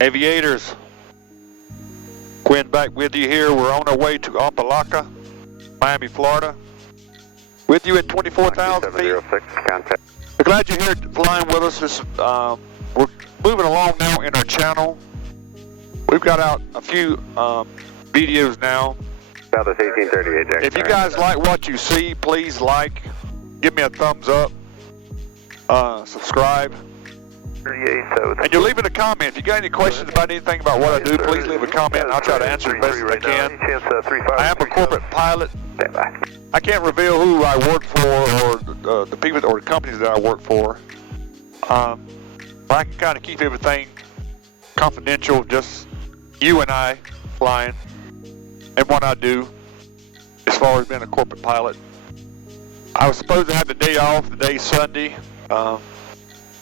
Aviators, Quinn back with you here. We're on our way to Opelika, Miami, Florida. With you at 24,000 feet. Contact. We're glad you're here flying with us. We're moving along now in our channel. We've got out a few videos now. Pilatus 1838, Jack. If you guys like what you see, please like, give me a thumbs up, subscribe. And you're leaving a comment. If you got any questions about anything about what I do, please leave a comment and I'll try to answer as best as I can. I am a corporate pilot. I can't reveal who I work for or the people or the companies that I work for. But I can kind of keep everything confidential, just you and I flying and what I do as far as being a corporate pilot. I was supposed to have the day off, the day's Sunday.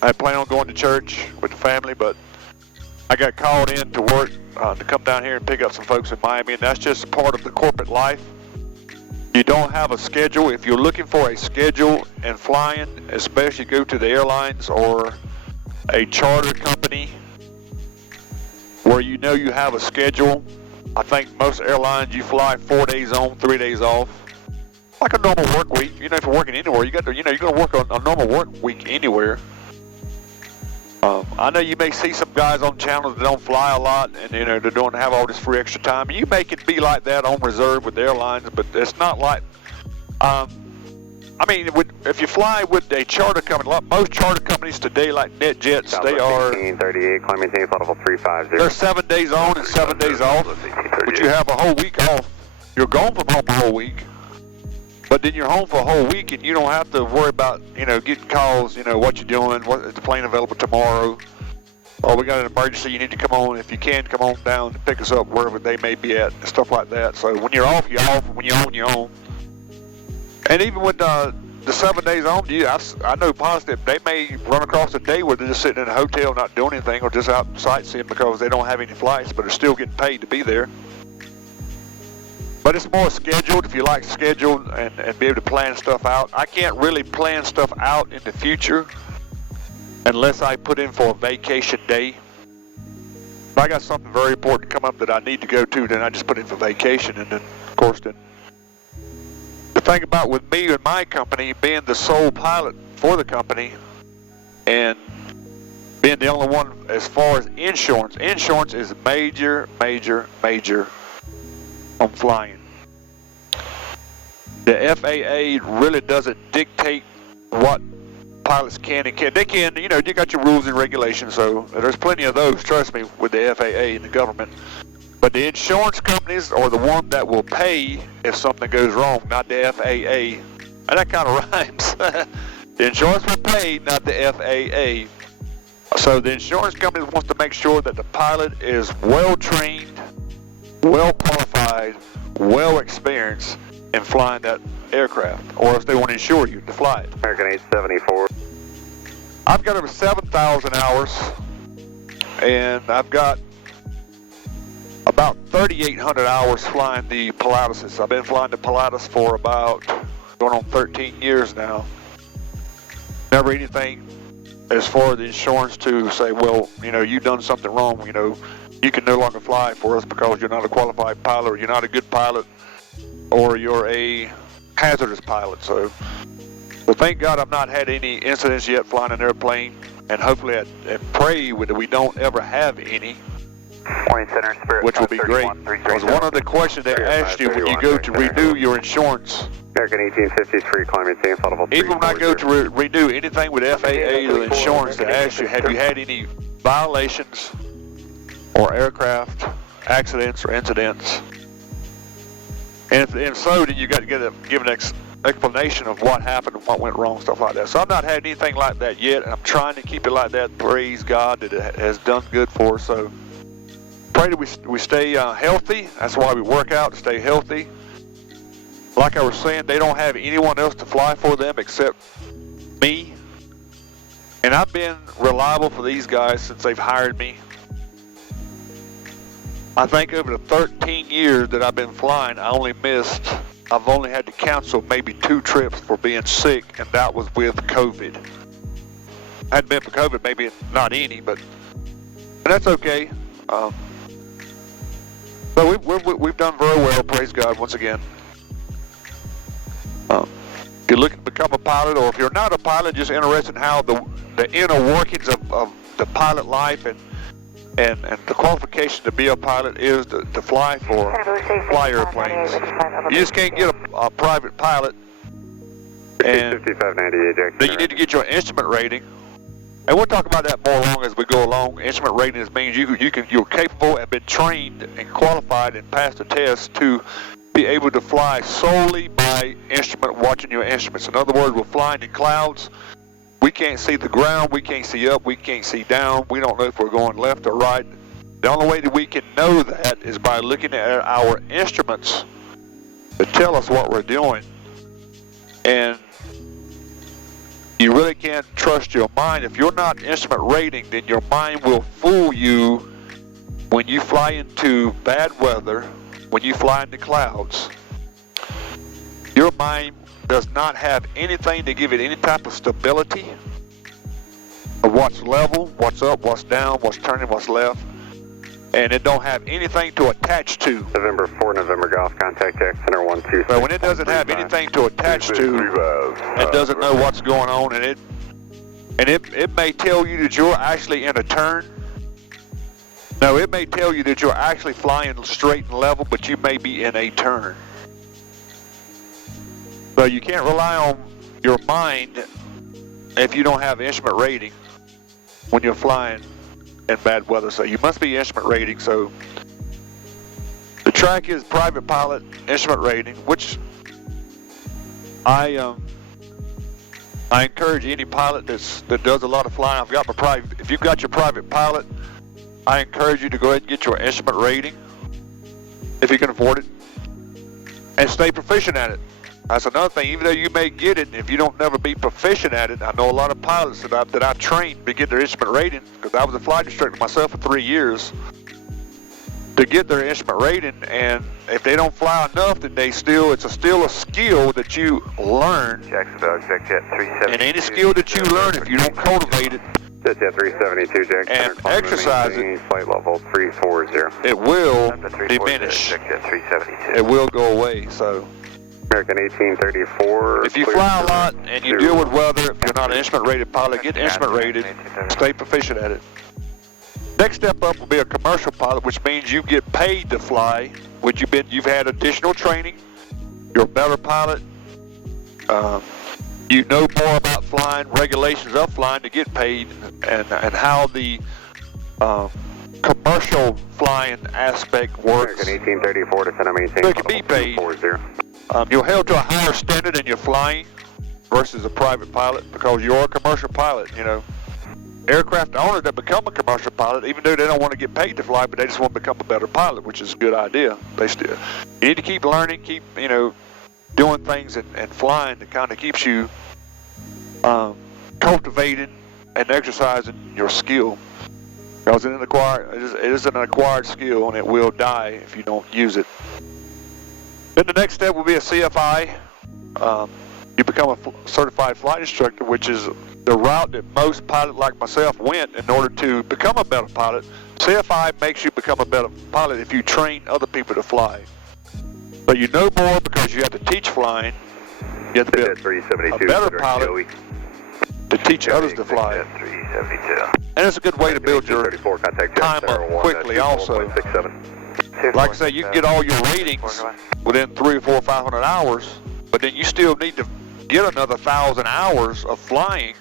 I planned on going to church with the family, but I got called in to work to come down here and pick up some folks in Miami, and that's just part of the corporate life. You don't have a schedule. If you're looking for a schedule and flying, especially go to the airlines or a charter company where you know you have a schedule. I think most airlines you fly 4 days on, 3 days off, like a normal work week. You know, if you're working anywhere, you're going to work on a normal work week anywhere. I know you may see some guys on channels that don't fly a lot, and they're doing have all this free extra time. You make it be like that on reserve with the airlines, but it's not like. I mean, if you fly with a charter company, like most charter companies today, like NetJets, they are. 1838, climb maintain level 350. They're 7 days on and 7 days off, but you have a whole week off. You're gone from home a whole week. But then you're home for a whole week, and you don't have to worry about, getting calls, what you're doing, is the plane available tomorrow, or we got an emergency, you need to come on. If you can, come on down and pick us up wherever they may be at, stuff like that. So when you're off, you're off, and when you're on, you're on. And even with the 7 days on, I know positive, they may run across a day where they're just sitting in a hotel not doing anything, or just out sightseeing because they don't have any flights, but are still getting paid to be there. But it's more scheduled, if you like scheduled and be able to plan stuff out. I can't really plan stuff out in the future unless I put in for a vacation day. If I got something very important come up that I need to go to, then I just put in for vacation. And then, of course, the thing about with me and my company, being the sole pilot for the company and being the only one as far as insurance. Insurance is major, major, major on flying. The FAA really doesn't dictate what pilots can and can't. They can, you got your rules and regulations, so there's plenty of those, trust me, with the FAA and the government. But the insurance companies are the one that will pay if something goes wrong, not the FAA. And that kind of rhymes. The insurance will pay, not the FAA. So the insurance company wants to make sure that the pilot is well trained, well qualified, well experienced in flying that aircraft, or else they want to insure you to fly it. American 874. I've got over 7,000 hours, and I've got about 3,800 hours flying the Pilatuses. I've been flying the Pilatus for about going on 13 years now. Never anything as far as the insurance to say, well, you've done something wrong, you can no longer fly for us because you're not a qualified pilot, or you're not a good pilot, or you're a hazardous pilot. So thank God I've not had any incidents yet flying an airplane, and hopefully I pray that we don't ever have any, which will be great. Because one of the questions they asked you when you go to renew your insurance, American 1853, climb maintain level 340. even when I go to renew anything with FAA or insurance, they ask you, have you had any violations or aircraft accidents or incidents? And if so, then you got to give an explanation of what happened and what went wrong, stuff like that. So I've not had anything like that yet, and I'm trying to keep it like that. Praise God that it has done good for us. So pray that we stay healthy. That's why we work out, to stay healthy. Like I was saying, they don't have anyone else to fly for them except me. And I've been reliable for these guys since they've hired me. I think over the 13 years that I've been flying, I've only had to cancel maybe 2 trips for being sick, and that was with COVID. Hadn't been for COVID, maybe not any, but and that's okay. So we've done very well, praise God, once again. If you're looking to become a pilot, or if you're not a pilot, just interested in how the inner workings of the pilot life and the qualification to be a pilot is to fly airplanes. You just can't get a private pilot, and 5598, Jack. then you need to get your instrument rating. And we'll talk about that more along as we go along. Instrument rating means you're capable and been trained and qualified and passed the test to be able to fly solely by instrument, watching your instruments. In other words, we're flying in clouds. We can't see the ground. We can't see up. We can't see down. We don't know if we're going left or right. The only way that we can know that is by looking at our instruments to tell us what we're doing. And you really can't trust your mind. If you're not instrument rating, then your mind will fool you when you fly into bad weather, when you fly into clouds. Your mind does not have anything to give it any type of stability of what's level, what's up, what's down, what's turning, what's left. And it don't have anything to attach to. November 4, November Golf, contact Jack Center 126. But when it doesn't have anything to attach to, it doesn't know what's going on, and it may tell you that you're actually in a turn. No, it may tell you that you're actually flying straight and level, but you may be in a turn. So you can't rely on your mind if you don't have instrument rating when you're flying in bad weather. So you must be instrument rating. So the track is private pilot instrument rating, which I encourage any pilot that does a lot of flying. If you've got your private pilot, I encourage you to go ahead and get your instrument rating if you can afford it, and stay proficient at it. That's another thing. Even though you may get it, if you don't never be proficient at it, I know a lot of pilots that I trained to get their instrument rating, because I was a flight instructor myself for 3 years, to get their instrument rating, and if they don't fly enough, then it's still a skill that you learn. Jacksonville, Jet 372. And any skill that you learn, if you don't cultivate it Jet 372, Jack and Center, exercise it, flight level 340. it will diminish. Jet 372. It will go away. So American 1834. if you fly a lot and you deal with weather, if you're not an instrument rated pilot, get instrument rated, stay proficient at it. Next step up will be a commercial pilot, which means you get paid to fly, which you've had additional training, you're a better pilot, you know more about flying, regulations of flying to get paid, and how the commercial flying aspect works. American 1834 to center maintain. So you can be paid. You're held to a higher standard in your flying versus a private pilot, because you're a commercial pilot. You know, aircraft owners that become a commercial pilot, even though they don't want to get paid to fly, but they just want to become a better pilot, which is a good idea. You need to keep learning, keep doing things and flying that kind of keeps you cultivating and exercising your skill. Because it is an acquired skill, and it will die if you don't use it. Then the next step will be a CFI. You become a certified flight instructor, which is the route that most pilots like myself went in order to become a better pilot. CFI makes you become a better pilot if you train other people to fly. So you know more because you have to teach flying. You have to be a better pilot to teach others to fly. And it's a good way to build your time up quickly also. Like I say, you can get all your ratings within 300, 400, 500 hours, but then you still need to get another 1,000 hours of flying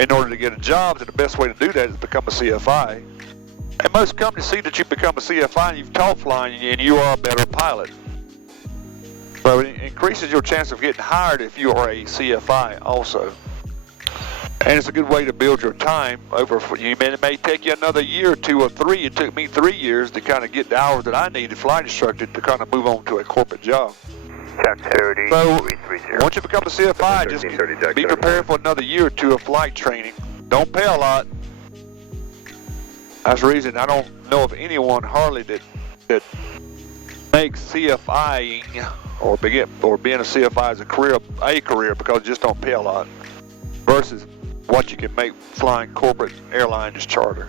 in order to get a job. And the best way to do that is become a CFI. And most companies see that you become a CFI and you've taught flying and you are a better pilot. So it increases your chance of getting hired if you are a CFI also. And it's a good way to build your time over. It may take you another year or 2 or 3. It took me 3 years to kind of get the hours that I needed flight instructor to kind of move on to a corporate job. So once you become a CFI, just be prepared for another year or 2 of flight training. Don't pay a lot. That's the reason I don't know of anyone hardly that makes CFIing or being a CFI as a career because it just don't pay a lot versus what you can make flying corporate airline just charter.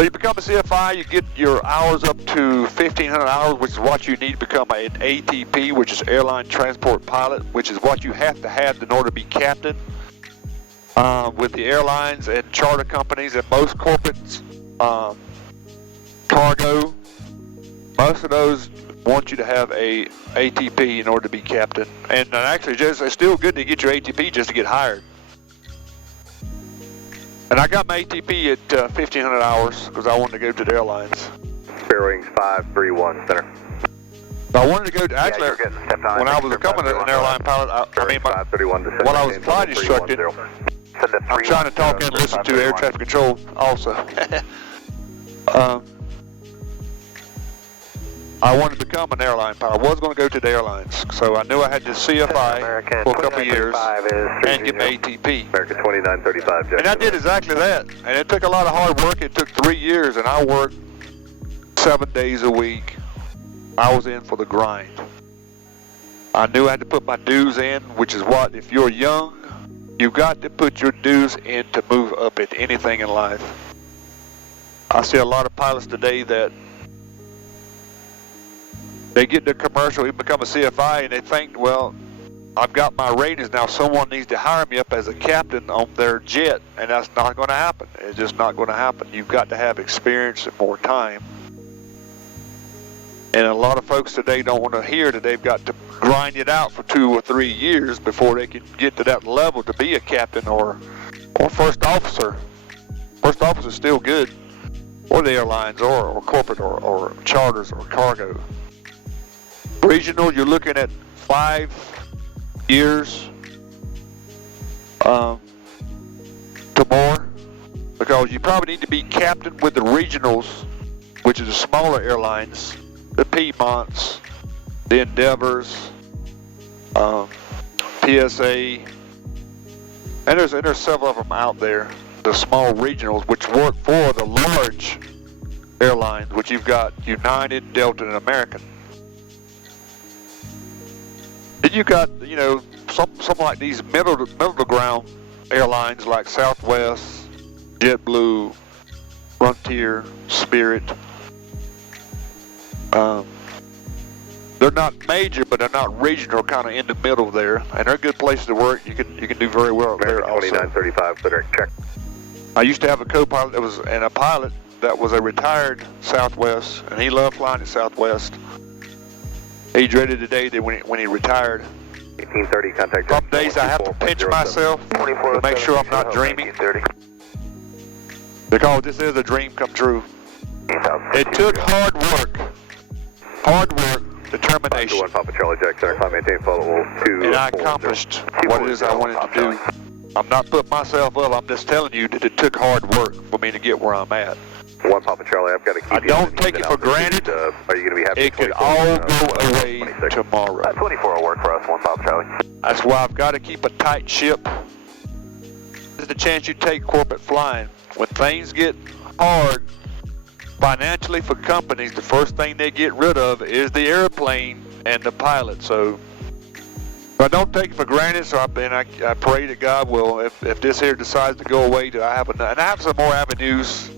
So you become a CFI, you get your hours up to 1,500 hours, which is what you need to become an ATP, which is Airline Transport Pilot, which is what you have to have in order to be captain. With the airlines and charter companies and most corporates, cargo, most of those want you to have a ATP in order to be captain. And actually, it's still good to get your ATP just to get hired. And I got my ATP at 1,500 hours because I wanted to go to the airlines. Fairwings 531 center. So I wanted to go to, actually, yeah, when I was becoming an airline pilot, while I was flight instructed, I'm trying to talk and listen to air traffic control also. I wanted to become an airline pilot. I was going to go to the airlines, so I knew I had to CFI for a couple of years and get my ATP. American 2935, Jack. And I did exactly that. And it took a lot of hard work. It took 3 years, and I worked 7 days a week. I was in for the grind. I knew I had to put my dues in, which is what, if you're young, you've got to put your dues in to move up at anything in life. I see a lot of pilots today that they get the commercial, they become a CFI, and they think, well, I've got my ratings, now someone needs to hire me up as a captain on their jet, and that's not going to happen. It's just not going to happen. You've got to have experience and more time. And a lot of folks today don't want to hear that they've got to grind it out for 2 or 3 years before they can get to that level to be a captain or first officer. First officer is still good, or the airlines, or corporate, or charters, or cargo. Regional, you're looking at 5 years to more, because you probably need to be captain with the regionals, which is the smaller airlines, the Piedmonts, the Endeavors, PSA, and there's several of them out there, the small regionals, which work for the large airlines, which you've got United, Delta, and American. Then you got, you know, some like these middle to ground airlines like Southwest, JetBlue, Frontier, Spirit. They're not major, but they're not regional, kind of in the middle there, and they're good places to work. You can do very well there also. 2935, clear, check. I used to have a co-pilot that was, and a pilot that was a retired Southwest, and he loved flying at Southwest. He dreaded the day that when he retired. 1830, contact. Some days I have to pinch myself to make sure I'm not dreaming, because this is a dream come true. It took hard work, determination, and I accomplished what it is I wanted to do. I'm not putting myself up, I'm just telling you that it took hard work for me to get where I'm at. 1 Papa Charlie, I've got to keep I don't take it for granted. Are you going to be happy? It could all go away tomorrow. 24 will work for us, 1 Papa Charlie. That's why I've got to keep a tight ship. This is the chance you take corporate flying. When things get hard financially for companies, the first thing they get rid of is the airplane and the pilot. So I don't take it for granted. So I pray that God will, if this here decides to go away, I have some more avenues